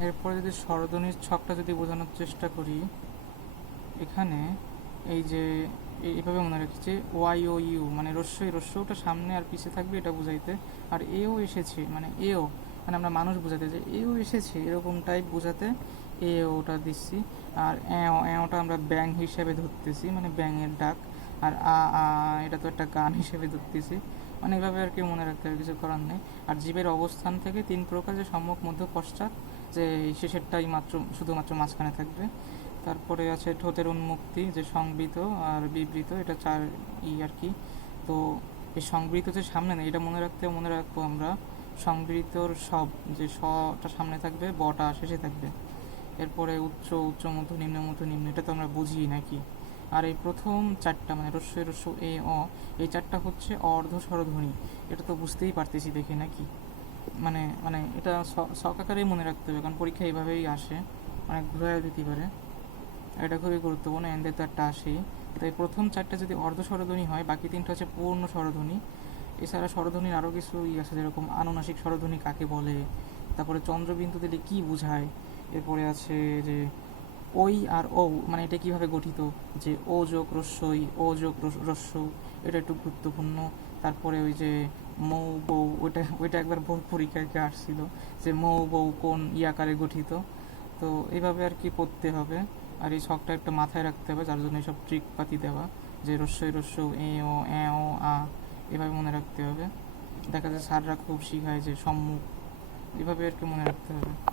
এরপরে যদি স্বরধ্বনির ছকটা যদি বোঝানোর চেষ্টা করি, এখানে এই যে এই- এইভাবে মনে রাখছি ওয়াই ও ইউ মানে রস্যই রস্যটা সামনে আর পিছে থাকবে এটা বুঝাইতে। আর এও এসেছে মানে এও মানে আমরা মানুষ বোঝাতে যে এও এসেছে, এরকম টাইপ বোঝাতে এ ওটা দিচ্ছি। আর এও এওটা আমরা ব্যাং হিসেবে ধরতেছি মানে ব্যাঙের ডাক। আর আ আ, এটা তো একটা গান হিসেবে ধরতেছি। এভাবে আর কি মনে রাখতে হবে, কিছু করার নেই। আর জীবের অবস্থান থেকে তিন প্রকার যে সম্মুখ, মধ্য, পশ্চাৎ যে শেষেরটাই মাত্র, শুধুমাত্র মাঝখানে থাকবে। তারপরে আছে ঠোঁটের উন্মুক্তি, যে সংবৃত আর বিবৃত, এটা চার ই আর কি। তো এই সংবৃত যে সামনে নেই, এটা মনে রাখতে, মনে রাখব আমরা, সংবৃতর সব, যে সটা সামনে থাকবে, বটা শেষে থাকবে। এরপরে উচ্চ উচ্চ, মধ্য, নিম্ন মধ্য, নিম্ন, এটা তো আমরা বুঝি নাকি? আর এই প্রথম চারটা মানে রস্য রস্য, এ, অ, এই চারটা হচ্ছে অর্ধ স্বরধ্বনি। এটা তো বুঝতেই পারতেছি দেখে নাকি? মানে মানে এটা শখ আকারেই মনে রাখতে হবে, কারণ পরীক্ষা এইভাবেই আসে অনেক ঘুরে দিতে পারে। এটা খুবই গুরুত্বপূর্ণ এন্ডের তো একটা আসেই। তাই প্রথম চারটা যদি অর্ধ স্বরধ্বনি হয়, বাকি তিনটা হচ্ছে পূর্ণ স্বরধ্বনি এছাড়া স্বরধ্বনির আরও কিছু ইয়ে আছে, যেরকম আনুনাসিক স্বরধ্বনি কাকে বলে, তারপরে চন্দ্রবিন্দু দিলে কী বোঝায়, এরপরে আছে যে ওই আর ও মানে এটা কীভাবে গঠিত? যে ও যোগ রস্যই, ও যোগ রস্য, এটা একটু গুরুত্বপূর্ণ। তারপরে ওই যে মৌ বউ ওইটা ওইটা একবার বহু পরীক্ষায় আসছিল যে মৌ বউ কোন ইয়াকারে গঠিত। তো এইভাবে আর কি পড়তে হবে। আর এই শখটা একটা মাথায় রাখতে হবে, যার জন্য এইসব ট্রিক পাতি দেওয়া। যে রস্যই, রস্য, এ, ও এ, ও, আ, এভাবে মনে রাখতে হবে। দেখা যায় স্যাররা খুব শিখায় যে সম্মুখ। এভাবে আর কি মনে রাখতে হবে।